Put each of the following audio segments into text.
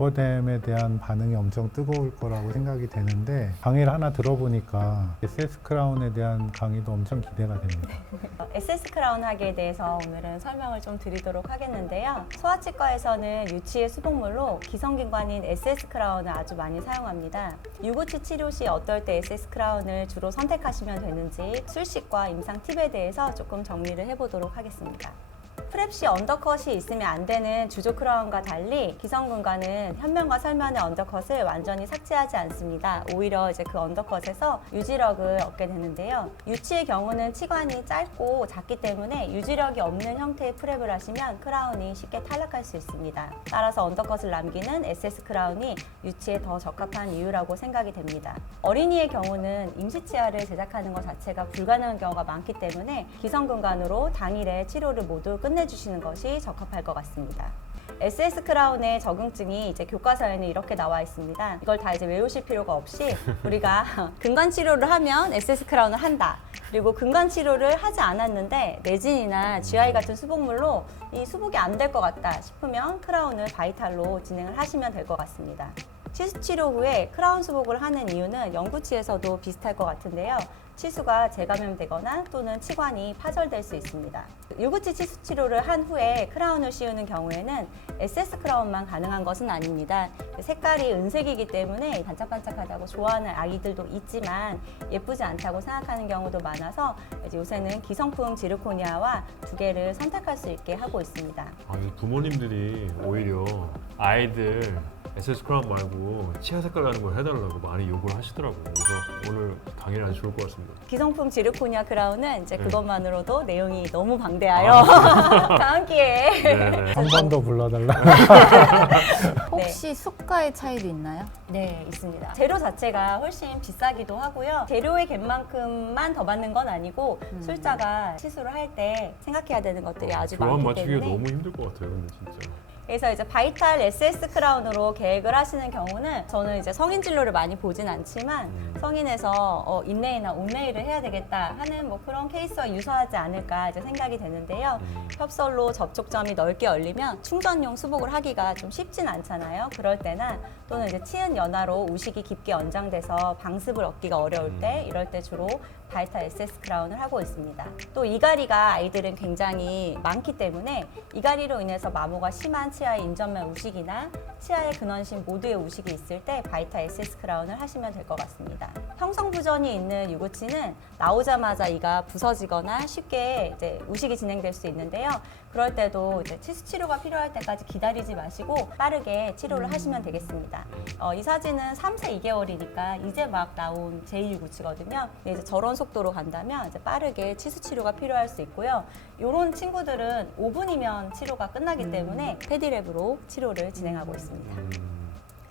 에버댐에 대한 반응이 엄청 뜨거울 거라고 생각이 되는데 강의를 하나 들어보니까 SS 크라운에 대한 강의도 엄청 기대가 됩니다. SS 크라운 하기에 대해서 오늘은 설명을 좀 드리도록 하겠는데요. 소아치과에서는 유치의 수복물로 기성균관인 SS 크라운을 아주 많이 사용합니다. 유구치 치료 시 어떨 때 SS 크라운을 주로 선택하시면 되는지 술식과 임상 팁에 대해서 조금 정리를 해보도록 하겠습니다. 프랩 시 언더컷이 있으면 안 되는 주조 크라운과 달리 기성균관은 현면과 설면의 언더컷을 완전히 삭제하지 않습니다. 오히려 이제 그 언더컷에서 유지력을 얻게 되는데요. 유치의 경우는 치관이 짧고 작기 때문에 유지력이 없는 형태의 프랩을 하시면 크라운이 쉽게 탈락할 수 있습니다. 따라서 언더컷을 남기는 SS 크라운이 유치에 더 적합한 이유라고 생각이 됩니다. 어린이의 경우는 임시치아를 제작하는 것 자체가 불가능한 경우가 많기 때문에 기성균관으로 당일에 치료를 모두 끝내주시는 것이 적합할 것 같습니다. SS 크라운의 적응증이 이제 교과서에는 이렇게 나와 있습니다. 이걸 다 이제 외우실 필요가 없이 우리가 근관 치료를 하면 SS 크라운을 한다. 그리고 근관 치료를 하지 않았는데 레진이나 GI 같은 수복물로 이 수복이 안 될 것 같다 싶으면 크라운을 바이탈로 진행을 하시면 될 것 같습니다. 치수 치료 후에 크라운 수복을 하는 이유는 영구치에서도 비슷할 것 같은데요. 치수가 재감염되거나 또는 치관이 파절될 수 있습니다. 유구치 치수 치료를 한 후에 크라운을 씌우는 경우에는 SS 크라운만 가능한 것은 아닙니다. 색깔이 은색이기 때문에 반짝반짝하다고 좋아하는 아이들도 있지만 예쁘지 않다고 생각하는 경우도 많아서 이제 요새는 기성품 지르코니아와 두 개를 선택할 수 있게 하고 있습니다. 부모님들이 오히려 아이들 SS 크라운 말고 치아 색깔 나는 걸 해달라고 많이 요구를 하시더라고요. 그래서 오늘 강의는 아주 좋을 것 같습니다. 기성품 지르코니아 크라운은 이제 그것만으로도 내용이 너무 방대하여 다음 기회에 네네. 한 번 더 불러달라. 혹시 수가의 차이도 있나요? 네, 있습니다. 재료 자체가 훨씬 비싸기도 하고요. 재료의 갭만큼만 더 받는 건 아니고 술자가 치수를 할 때 생각해야 되는 것들이 아주 교환 많기 맞추기가 때문에 너무 힘들 것 같아요, 근데 진짜. 그래서 이제 바이탈 SS 크라운으로 계획을 하시는 경우는 저는 이제 성인 진료를 많이 보진 않지만 성인에서 인레이나 온레이를 해야 되겠다 하는 뭐 그런 케이스와 유사하지 않을까 이제 생각이 되는데요. 협설로 접촉점이 넓게 열리면 충전용 수복을 하기가 좀 쉽진 않잖아요. 그럴 때나 또는 이제 치은 연화로 우식이 깊게 연장돼서 방습을 얻기가 어려울 때 이럴 때 주로 바이탈 SS 크라운을 하고 있습니다. 또 이갈이가 아이들은 굉장히 많기 때문에 이갈이로 인해서 마모가 심한 치아의 인전면 우식이나 치아의 근원심 모두의 우식이 있을 때 바이탈 SS 크라운을 하시면 될 것 같습니다. 형성부전이 있는 유구치는 나오자마자 이가 부서지거나 쉽게 이제 우식이 진행될 수 있는데요. 그럴 때도 이제 치수 치료가 필요할 때까지 기다리지 마시고 빠르게 치료를 하시면 되겠습니다. 이 사진은 3세 2개월이니까 이제 막 나온 제2유구치거든요. 이제 저런 속도로 간다면 이제 빠르게 치수 치료가 필요할 수 있고요. 이런 친구들은 5분이면 치료가 끝나기 때문에 패디랩으로 치료를 진행하고 있습니다.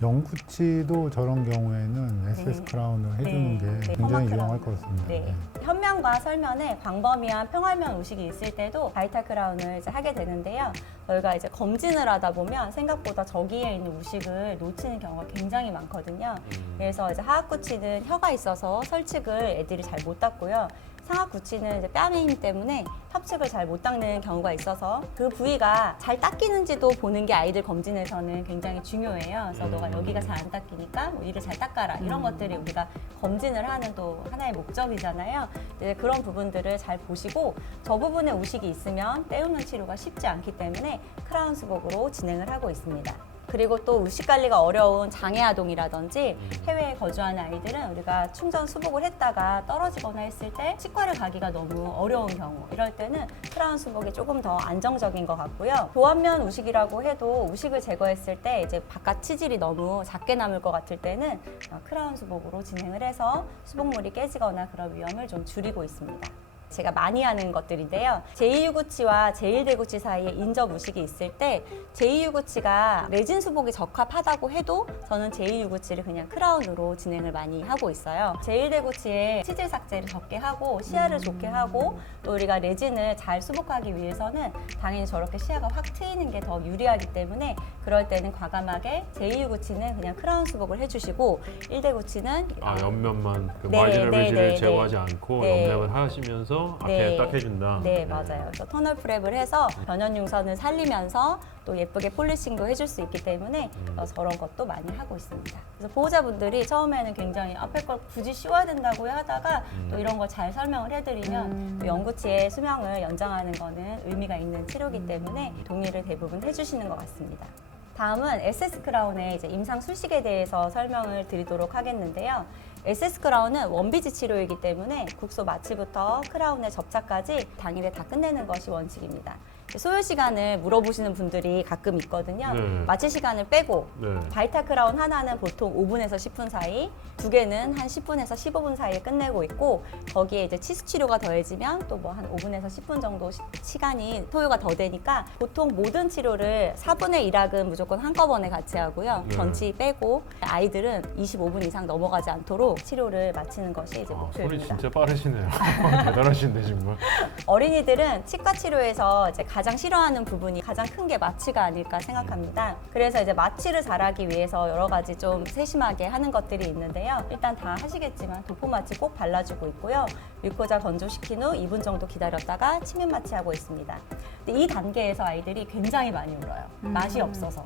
영구치도 저런 경우에는 SS 크라운을 해주는 게 굉장히 유용할 것 같습니다. 네. 현면과 설면에 광범위한 평활면 우식이 있을 때도 바이탈 크라운을 이제 하게 되는데요. 저희가 이제 검진을 하다 보면 생각보다 저기에 있는 우식을 놓치는 경우가 굉장히 많거든요. 그래서 이제 하악구치는 혀가 있어서 설측을 애들이 잘 못 닦고요. 상악구치는 이제 뺨의 힘 때문에 협측을 잘 못 닦는 경우가 있어서 그 부위가 잘 닦이는지도 보는 게 아이들 검진에서는 굉장히 중요해요. 그래서 너가 여기가 잘 안 닦이니까 뭐 이를 잘 닦아라. 이런 것들이 우리가 검진을 하는 또 하나의 목적이잖아요. 이제 그런 부분들을 잘 보시고 저 부분에 우식이 있으면 떼우는 치료가 쉽지 않기 때문에 크라운 수복으로 진행을 하고 있습니다. 그리고 또 우식 관리가 어려운 장애 아동이라든지 해외에 거주하는 아이들은 우리가 충전 수복을 했다가 떨어지거나 했을 때 치과를 가기가 너무 어려운 경우 이럴 때는 크라운 수복이 조금 더 안정적인 것 같고요. 교환면 우식이라고 해도 우식을 제거했을 때 이제 바깥 치질이 너무 작게 남을 것 같을 때는 크라운 수복으로 진행을 해서 수복물이 깨지거나 그런 위험을 좀 줄이고 있습니다. 제가 많이 하는 것들인데요. 제2유구치와 제1대구치 사이에 인접 우식이 있을 때 제2유구치가 레진 수복이 적합하다고 해도 저는 제2유구치를 그냥 크라운으로 진행을 많이 하고 있어요. 제1대구치에 치질 삭제를 적게 하고 시야를 좋게 하고 또 우리가 레진을 잘 수복하기 위해서는 당연히 저렇게 시야가 확 트이는 게 더 유리하기 때문에 그럴 때는 과감하게 제2유구치는 그냥 크라운 수복을 해주시고 1대구치는 옆면만 네, 마지널 네, 베지를 네, 제거하지 않고 네. 옆면만 하시면서 해서 앞에 네. 딱 해준다. 네, 맞아요. 그래서 터널 프랩을 해서 변연융선을 살리면서 또 예쁘게 폴리싱도 해줄 수 있기 때문에 저런 것도 많이 하고 있습니다. 그래서 보호자분들이 처음에는 굉장히 앞에 걸 굳이 씌워야 된다고 하다가 또 이런 걸 잘 설명을 해드리면 또 연구치의 수명을 연장하는 거는 의미가 있는 치료이기 때문에 동의를 대부분 해주시는 것 같습니다. 다음은 SS 크라운의 이제 임상 술식에 대해서 설명을 드리도록 하겠는데요. SS 크라운은 원비지 치료이기 때문에 국소 마취부터 크라운의 접착까지 당일에 다 끝내는 것이 원칙입니다. 소요 시간을 물어보시는 분들이 가끔 있거든요. 네. 마취 시간을 빼고 네. 바이탈 크라운 하나는 보통 5분에서 10분 사이, 두 개는 한 10분에서 15분 사이에 끝내고 있고 거기에 이제 치수 치료가 더해지면 또 뭐 한 5분에서 10분 정도 시간이 소요가 더 되니까 보통 모든 치료를 4분의 1학은 무조건 한꺼번에 같이 하고요. 네. 전치 빼고 아이들은 25분 이상 넘어가지 않도록 치료를 마치는 것이 이제 손이 목표입니다. 진짜 빠르시네요. 대단하신데 정말. 어린이들은 치과 치료에서 이제 가장 싫어하는 부분이 가장 큰 게 마취가 아닐까 생각합니다. 그래서 이제 마취를 잘하기 위해서 여러 가지 좀 세심하게 하는 것들이 있는데요. 일단 다 하시겠지만 도포 마취 꼭 발라주고 있고요. 뮤코자 건조시킨 후 2분 정도 기다렸다가 침입 마취하고 있습니다. 근데 이 단계에서 아이들이 굉장히 많이 울어요. 맛이 없어서.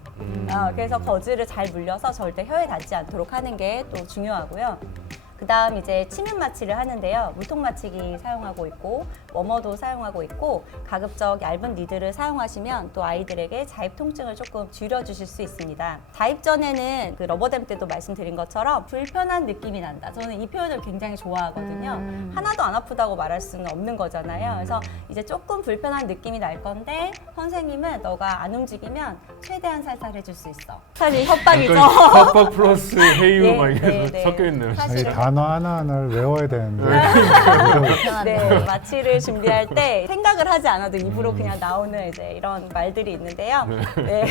그래서 거즈를 잘 물려서 절대 혀에 닿지 않도록 하는 게 또 중요하고요. 그 다음 이제 침입 마취를 하는데요. 물통 마취기 사용하고 있고 워머도 사용하고 있고 가급적 얇은 니들을 사용하시면 또 아이들에게 자입 통증을 조금 줄여주실 수 있습니다. 자입 전에는 그 러버댐 때도 말씀드린 것처럼 불편한 느낌이 난다. 저는 이 표현을 굉장히 좋아하거든요. 하나도 안 아프다고 말할 수는 없는 거잖아요. 그래서 이제 조금 불편한 느낌이 날 건데 선생님은 너가 안 움직이면 최대한 살살 해줄 수 있어. 사실 협박이죠. 협박 플러스 회유 예, 막 이래서 네, 네. 섞여 있네요. 이 사실은 단어 하나하나를 외워야 되는데 네, 마취를 준비할 때 생각을 하지 않아도 입으로 그냥 나오는 이제 이런 말들이 있는데요. 네.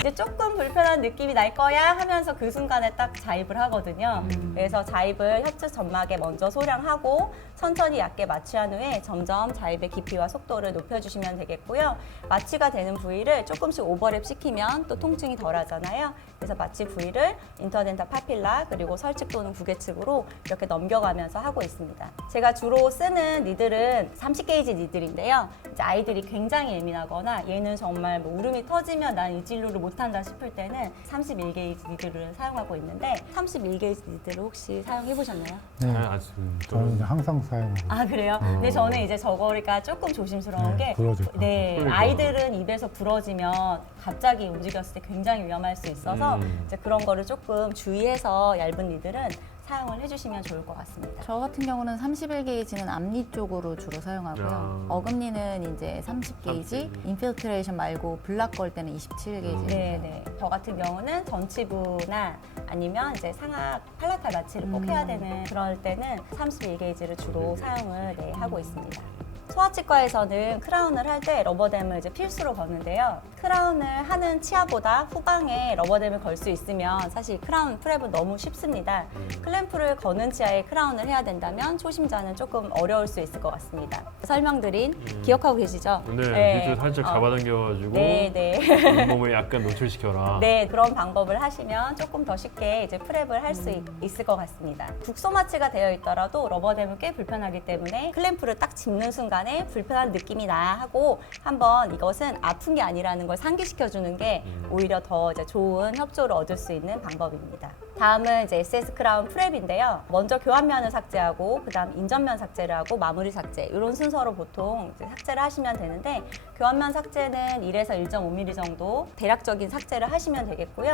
이제 조금 불편한 느낌이 날 거야 하면서 그 순간에 딱 자입을 하거든요. 그래서 자입을 협체 점막에 먼저 소량하고 천천히 얕게 마취한 후에 점점 자입의 깊이와 속도를 높여주시면 되겠고요. 마취가 되는 부위를 조금씩 오버랩 시키면 또 통증이 덜 하잖아요. 그래서 마취 부위를 인터덴탈 파필라 그리고 설측 또는 구개측으로 이렇게 넘겨가면서 하고 있습니다. 제가 주로 쓰는 니들은 30게이지 니들인데요. 이제 아이들이 굉장히 예민하거나 얘는 정말 뭐 울음이 터지면 난 이 진료를 못한다 싶을 때는 31게이지 니들을 사용하고 있는데 31게이지 니들을 혹시 사용해 보셨나요? 네, 아주 저는 이제 항상 사용하고 아 그래요? 근데 저는 이제 저거가 조금 조심스러운 네, 게 부러질까 봐. 네, 그러니까. 아이들은 입에서 부러지면 갑자기 움직였을 때 굉장히 위험할 수 있어서 이제 그런 거를 조금 주의해서 얇은 니들은 사용을 해주시면 좋을 것 같습니다. 저 같은 경우는 31게이지는 앞니 쪽으로 주로 사용하고요. 야. 어금니는 이제 30게이지, 인필트레이션 말고 블락 걸 때는 27게이지. 네. 저 같은 경우는 전치부나 아니면 이제 상악 팔라탈 마취를 꼭 해야 되는 그럴 때는 31게이지를 주로 사용을 하고 있습니다. 소아치과에서는 크라운을 할 때 러버댐을 이제 필수로 거는데요. 크라운을 하는 치아보다 후방에 러버댐을 걸 수 있으면 사실 크라운 프랩은 너무 쉽습니다. 클램프를 거는 치아에 크라운을 해야 된다면 초심자는 조금 어려울 수 있을 것 같습니다. 설명드린 기억하고 계시죠? 네, 밑으로 살짝 잡아당겨가지고 네. 몸을 약간 노출시켜라. 네, 그런 방법을 하시면 조금 더 쉽게 이제 프랩을 할 수 있을 것 같습니다. 국소 마취가 되어 있더라도 러버댐은 꽤 불편하기 때문에 클램프를 딱 짚는 순간에 불편한 느낌이 나 하고 한번 이것은 아픈 게 아니라는 걸 상기시켜 주는 게 오히려 더 이제 좋은 협조를 얻을 수 있는 방법입니다. 다음은 이제 SS 크라운 프랩인데요. 먼저 교환면을 삭제하고 그다음 인전면 삭제를 하고 마무리 삭제 이런 순서로 보통 이제 삭제를 하시면 되는데 교환면 삭제는 1에서 1.5mm 정도 대략적인 삭제를 하시면 되겠고요.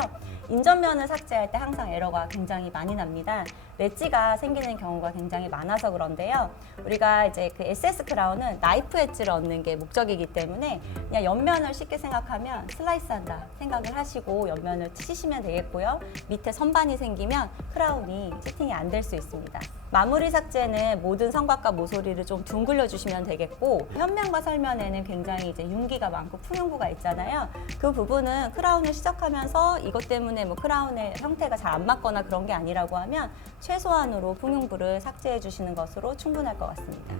인전면을 삭제할 때 항상 에러가 굉장히 많이 납니다. 엣지가 생기는 경우가 굉장히 많아서 그런데요. 우리가 이제 그 SS 크라운은 나이프 엣지를 얻는 게 목적이기 때문에 그냥 옆면을 쉽게 생각하면 슬라이스한다 생각을 하시고 옆면을 치시면 되겠고요. 밑에 선반이 생기면 크라운이 세팅이 안 될 수 있습니다. 마무리 삭제는 모든 성곽과 모서리를 좀 둥글려 주시면 되겠고 현면과 설면에는 굉장히 이제 윤기가 많고 풍용부가 있잖아요. 그 부분은 크라운을 시작하면서 이것 때문에 뭐 크라운의 형태가 잘 안 맞거나 그런 게 아니라고 하면 최소한으로 풍용부를 삭제해 주시는 것으로 충분할 것 같습니다.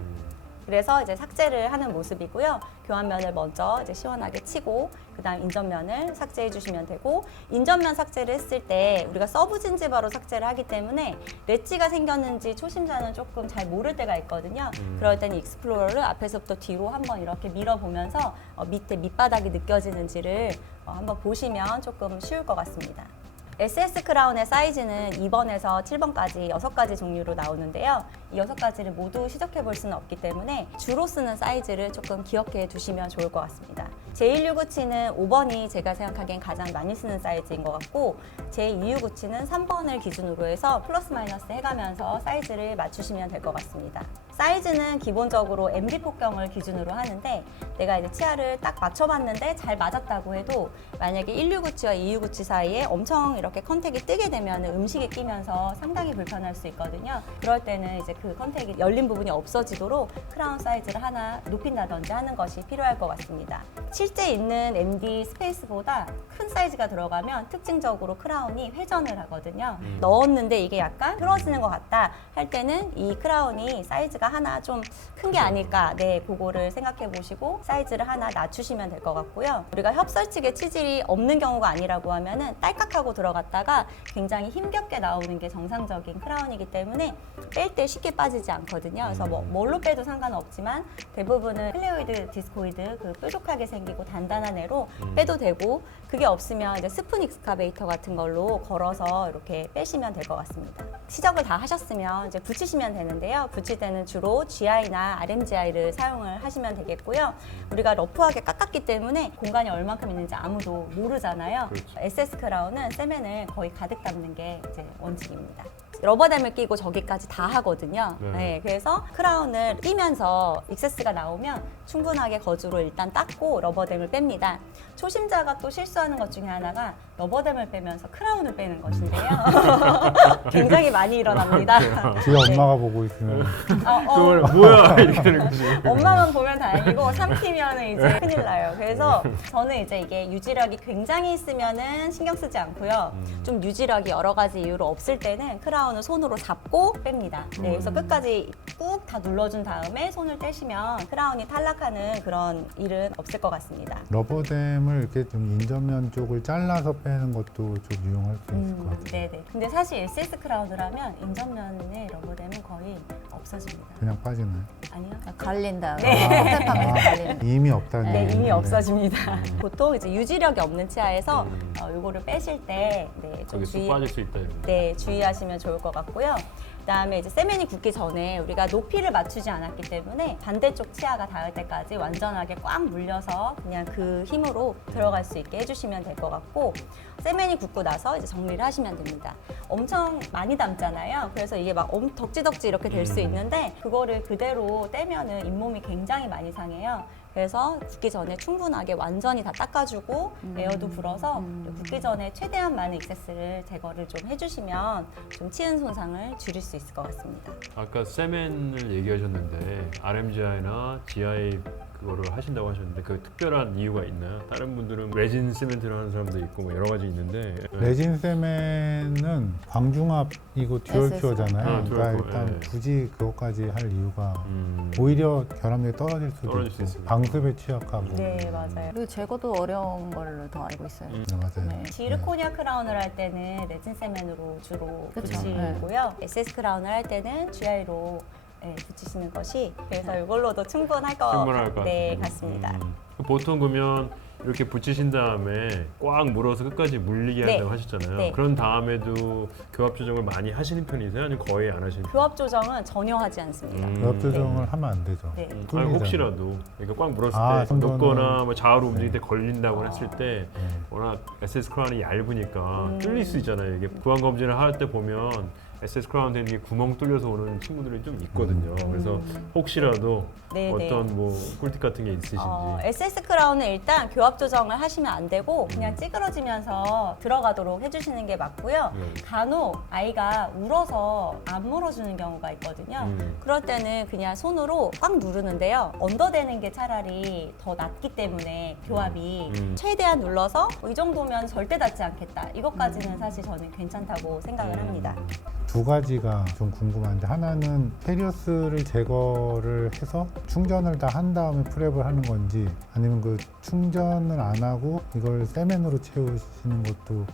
그래서 이제 삭제를 하는 모습이고요. 교환면을 먼저 이제 시원하게 치고 그다음 인전면을 삭제해 주시면 되고, 인전면 삭제를 했을 때 우리가 서브 진지바로 삭제를 하기 때문에 렛지가 생겼는지 초심자는 조금 잘 모를 때가 있거든요. 그럴 때는 익스플로러를 앞에서부터 뒤로 한번 이렇게 밀어보면서 밑에 밑바닥이 느껴지는지를 한번 보시면 조금 쉬울 것 같습니다. SS 크라운의 사이즈는 2번에서 7번까지 6가지 종류로 나오는데요. 이 6가지를 모두 시적해 볼 수는 없기 때문에 주로 쓰는 사이즈를 조금 기억해 두시면 좋을 것 같습니다. 제1697는 5번이 제가 생각하기엔 가장 많이 쓰는 사이즈인 것 같고, 제2697는 3번을 기준으로 해서 플러스 마이너스 해가면서 사이즈를 맞추시면 될 것 같습니다. 사이즈는 기본적으로 MD 폭경을 기준으로 하는데, 내가 이제 치아를 딱 맞춰봤는데 잘 맞았다고 해도 만약에 1697와 2297 사이에 엄청 이렇게 컨택이 뜨게 되면 음식이 끼면서 상당히 불편할 수 있거든요. 그럴 때는 이제 그 컨택이 열린 부분이 없어지도록 크라운 사이즈를 하나 높인다든지 하는 것이 필요할 것 같습니다. 실제 있는 MD 스페이스보다 큰 사이즈가 들어가면 특징적으로 크라운이 회전을 하거든요. 넣었는데 이게 약간 틀어지는 것 같다 할 때는 이 크라운이 사이즈가 하나 좀 큰 게 아닐까, 네, 그거를 생각해 보시고 사이즈를 하나 낮추시면 될 것 같고요. 우리가 협설측에 치질이 없는 경우가 아니라고 하면은 딸깍하고 들어갔다가 굉장히 힘겹게 나오는 게 정상적인 크라운이기 때문에 뺄 때 쉽게 빠지지 않거든요. 그래서 뭐 뭘로 빼도 상관없지만 대부분은 클레오이드, 디스코이드 그 뾰족하게 생기고 단단한 애로 빼도 되고, 그게 없으면 이제 스푼 익스카베이터 같은 걸로 걸어서 이렇게 빼시면 될 것 같습니다. 시적을 다 하셨으면 이제 붙이시면 되는데요. 붙일 때는 주로 GI나 RMGI를 사용을 하시면 되겠고요. 우리가 러프하게 깎았기 때문에 공간이 얼만큼 있는지 아무도 모르잖아요. 그렇죠. SS 크라운은 세면을 거의 가득 담는 게 이제 원칙입니다. 러버댐을 끼고 저기까지 다 하거든요. 네. 네, 그래서 크라운을 끼면서 익세스가 나오면 충분하게 거즈로 일단 닦고 러버댐을 뺍니다. 초심자가 또 실수하는 것 중에 하나가 러버댐을 빼면서 크라운을 빼는 것인데요. 굉장히 많이 일어납니다. 뒤에 엄마가 보고 있으면 그걸 뭐야 이렇게 되는 거지. 엄마만 보면 다행이고 삼키면 이제 큰일 나요. 그래서 저는 이제 이게 유지력이 굉장히 있으면은 신경 쓰지 않고요. 좀 유지력이 여러 가지 이유로 없을 때는 크라운을 손으로 잡고 뺍니다. 네, 그래서 끝까지 꾹 다 눌러준 다음에 손을 떼시면 크라운이 탈락하는 그런 일은 없을 것 같습니다. 러버댐을 이렇게 좀 인전면 쪽을 잘라서 빼는 것도 좀 유용할 수 있을 것 같아요. 네네. 근데 사실 SS 크라운을 하면 인전면의 러버댐은 거의 없어집니다. 그냥 빠지나요? 아니요? 갈린다. 네. 섭섭하면서 갈린다. 이미 없다는 네, 얘기는. 이미 없어집니다. 보통 이제 유지력이 없는 치아에서 요거를 빼실 때 좀 저기 쑥 빠질 수 있다 이런 거. 네, 주의하시면 좋을 것 같고요. 그다음에 이제 세면이 굳기 전에 우리가 높이를 맞추지 않았기 때문에 반대쪽 치아가 닿을 때까지 완전하게 꽉 물려서 그냥 그 힘으로 들어갈 수 있게 해주시면 될 것 같고, 세면이 굳고 나서 이제 정리를 하시면 됩니다. 엄청 많이 담잖아요. 그래서 이게 막 덕지덕지 이렇게 될 수 있는데 그거를 그대로 떼면은 잇몸이 굉장히 많이 상해요. 그래서 굳기 전에 충분하게 완전히 다 닦아주고 에어도 불어서 굳기 전에 최대한 많은 익세스를 제거를 좀 해주시면 좀 치은 손상을 줄일 수 있을 것 같습니다. 아까 세멘을 얘기하셨는데 RMGI나 GI 그거를 하신다고 하셨는데 그 특별한 이유가 있나요? 다른 분들은 레진 세멘트를 하는 사람도 있고 뭐 여러 가지 있는데 레진 세멘은 광중압이고 듀얼 SS. 큐어잖아요. 아, 듀얼 그러니까 큐어, 일단 예. 굳이 그거까지 할 이유가 오히려 결함력이 떨어질 수도 떨어질 수 있고 있습니다. 방습에 취약하고. 네, 맞아요. 그리고 제거도 어려운 걸로 더 알고 있어요. 네, 맞아요. 네. 지르코니아 크라운을 할 때는 레진 세면으로 주로 그쵸. 붙이고요. SS 크라운을 할 때는 GI로 붙이시는 것이, 그래서 이걸로도 충분할 것 충분할 것 네, 같습니다. 같습니다. 보통 그러면 이렇게 붙이신 다음에 꽉 물어서 끝까지 물리게 네. 한다고 하셨잖아요. 네. 그런 다음에도 교합 조정을 많이 하시는 편이세요? 아니면 거의 안 하시는 편이세요? 교합 조정은 전혀 하지 않습니다. 교합 조정을 하면 안 되죠. 네. 아니, 뚫리잖아요. 혹시라도 그러니까 꽉 물었을 아, 때 손전은- 놓거나 뭐 좌우로 움직일 때 걸린다고 했을 때 네. 워낙 SS 크라운이 얇으니까 뚫릴 수 있잖아요. 이게 구강 검진을 할 때 보면 SS 크라운 되는 게 구멍 뚫려서 오는 친구들이 좀 있거든요. 그래서 혹시라도 네, 네. 어떤 뭐 꿀팁 같은 게 있으신지. SS 크라운은 일단 교합 조정을 하시면 안 되고 그냥 찌그러지면서 들어가도록 해주시는 게 맞고요. 간혹 아이가 울어서 안 물어주는 경우가 있거든요. 그럴 때는 그냥 손으로 꽉 누르는데요. 언더대는 게 차라리 더 낫기 때문에 교합이 최대한 눌러서 이 정도면 절대 닿지 않겠다. 이것까지는 사실 저는 괜찮다고 생각을 합니다. 두 가지가 좀 궁금한데, 하나는 페리어스를 제거를 해서 충전을 다 한 다음에 프랩을 하는 건지, 아니면 그 충전을 안 하고 이걸 세면으로 채우시는 것도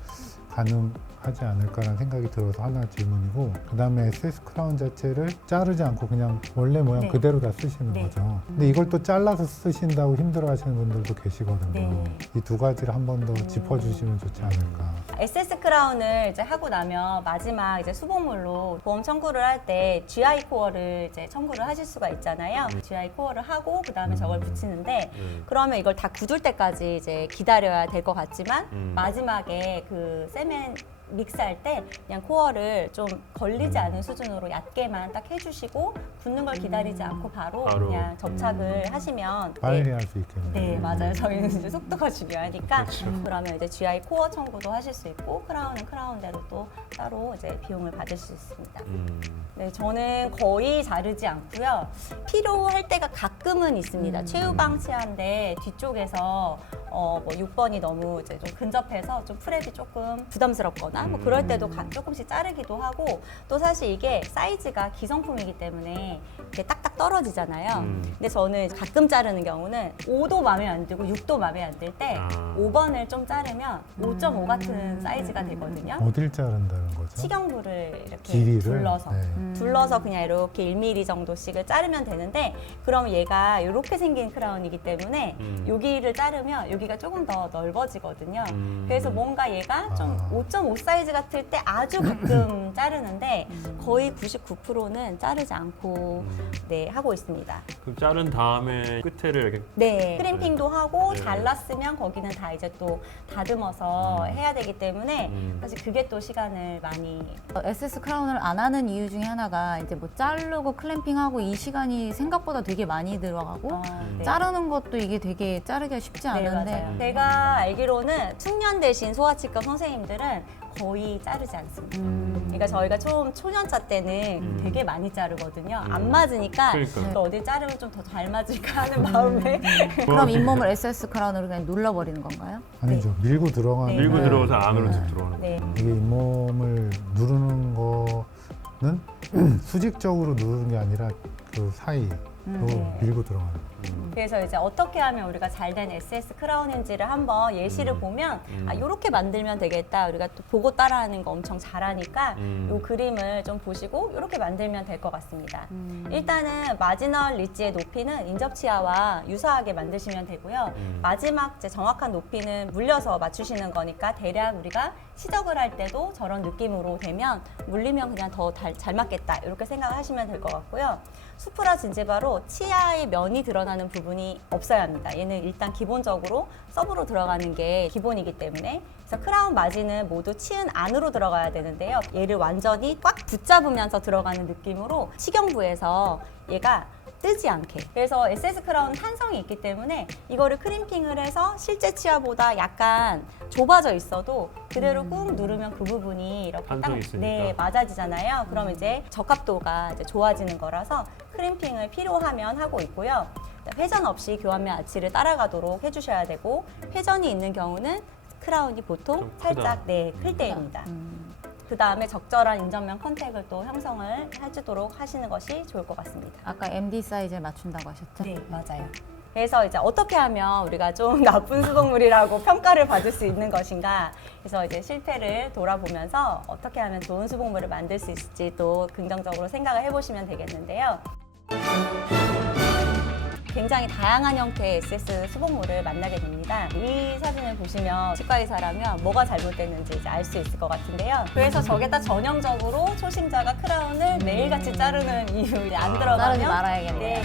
가능하지 않을까라는 생각이 들어서 하나 질문이고, 그 다음에 SS 크라운 자체를 자르지 않고 그냥 원래 모양 네. 그대로 다 쓰시는 네. 거죠. 근데 이걸 또 잘라서 쓰신다고 힘들어 하시는 분들도 계시거든요. 네. 이 두 가지를 한 번 더 짚어주시면 좋지 않을까. SS 크라운을 이제 하고 나면 마지막 이제 수복물로 보험 청구를 할 때 GI 코어를 이제 청구를 하실 수가 있잖아요. GI 코어를 하고 그 다음에 저걸 붙이는데, 그러면 이걸 다 굳을 때까지 이제 기다려야 될 것 같지만 마지막에 그 세멘 믹스할 때 그냥 코어를 좀 걸리지 않은 수준으로 얕게만 딱 해주시고 굳는 걸 기다리지 않고 바로 그냥 접착을 하시면 빨리 네. 할 수 있겠네요. 네, 맞아요. 저희는 이제 속도가 중요하니까 그렇죠. 그러면 이제 GI 코어 청구도 하실 수 있고 크라운은 크라운대로 또 따로 이제 비용을 받을 수 있습니다. 네, 저는 거의 자르지 않고요. 필요할 때가 가끔은 있습니다. 최후 방치한데 뒤쪽에서 뭐 6번이 너무 이제 좀 근접해서 좀 프랩이 조금 부담스럽거나 뭐 그럴 때도 조금씩 자르기도 하고, 또 사실 이게 사이즈가 기성품이기 때문에 이렇게 딱딱 떨어지잖아요. 근데 저는 가끔 자르는 경우는 5도 마음에 안 들고 6도 마음에 안 들 때 5번을 좀 자르면 5.5 같은 사이즈가 되거든요. 어딜 자른다는 거죠? 치경부를 이렇게 길이를? 둘러서 네. 둘러서 그냥 이렇게 1mm 정도씩을 자르면 되는데, 그럼 얘가 이렇게 생긴 크라운이기 때문에 여기를 자르면 여기가 조금 더 넓어지거든요. 그래서 뭔가 얘가 좀 5.5 사이즈 같을 때 아주 가끔 자르는데 거의 99%는 자르지 않고 네, 하고 있습니다. 그럼 자른 다음에 끝에를 이렇게 네, 크림핑도 하고 네. 잘랐으면 거기는 다 이제 또 다듬어서 해야 되기 때문에 사실 그게 또 시간을 많이 SS 크라운을 안 하는 이유 중에 하나가 이제 뭐 자르고 클램핑하고 이 시간이 생각보다 되게 많이 들어가고 네. 자르는 것도 이게 되게 자르기가 쉽지 네, 않은데 맞아요. 제가 알기로는 숙련되신 소아치과 선생님들은 거의 자르지 않습니다. 그러니까 저희가 좀 초년차 때는 되게 많이 자르거든요. 안 맞으니까 그러니까. 또 어디 자르면 좀 더 잘 맞을까 하는 마음에 그럼 잇몸을 SS 크라운으로 그냥 눌러버리는 건가요? 아니죠. 밀고 들어가는 네. 밀고 게 들어가서 안으로 쭉 들어가는 네. 거예요. 이게 잇몸을 누르는 거는 수직적으로 누르는 게 아니라 그 사이로 네. 밀고 들어가는 거예요. 그래서 이제 어떻게 하면 우리가 잘된 SS 크라운인지를 한번 예시를 보면 아, 이렇게 만들면 되겠다. 우리가 또 보고 따라하는 거 엄청 잘하니까 이 그림을 좀 보시고 이렇게 만들면 될 것 같습니다. 일단은 마지널 리지의 높이는 인접치아와 유사하게 만드시면 되고요. 마지막 이제 정확한 높이는 물려서 맞추시는 거니까 대략 우리가 시적을 할 때도 저런 느낌으로 되면 물리면 그냥 더 잘 맞겠다. 이렇게 생각하시면 될 것 같고요. 수프라 진지바로 치아의 면이 드러나는 부분이 없어야 합니다. 얘는 일단 기본적으로 서브로 들어가는 게 기본이기 때문에, 그래서 크라운 마진은 모두 치은 안으로 들어가야 되는데요. 얘를 완전히 꽉 붙잡으면서 들어가는 느낌으로 치경부에서 얘가 뜨지 않게. 그래서 SS 크라운 탄성이 있기 때문에 이거를 크림핑을 해서 실제 치아보다 약간 좁아져 있어도 그대로 꾹 누르면 그 부분이 이렇게 딱 탄성이 있으니까. 네, 맞아지잖아요. 그럼 이제 적합도가 이제 좋아지는 거라서 크림핑을 필요하면 하고 있고요. 회전 없이 교환면 아치를 따라가도록 해주셔야 되고, 회전이 있는 경우는 크라운이 보통 좀 크다. 살짝 클 때입니다. 그 다음에 적절한 인접면 컨택을 또 형성을 해주도록 하시는 것이 좋을 것 같습니다. 아까 MD 사이즈에 맞춘다고 하셨죠? 네, 맞아요. 그래서 이제 어떻게 하면 우리가 좀 나쁜 수복물이라고 평가를 받을 수 있는 것인가. 그래서 이제 실패를 돌아보면서 어떻게 하면 좋은 수복물을 만들 수 있을지 또 긍정적으로 생각을 해보시면 되겠는데요. 굉장히 다양한 형태의 SS 수복물을 만나게 됩니다. 이 사진을 보시면 치과의사라면 뭐가 잘못됐는지 이제 알 수 있을 것 같은데요. 그래서 저게다 전형적으로 초심자가 크라운을 매일같이 자르는 이유 안 들어가면 자르지 말아야겠네요. 네.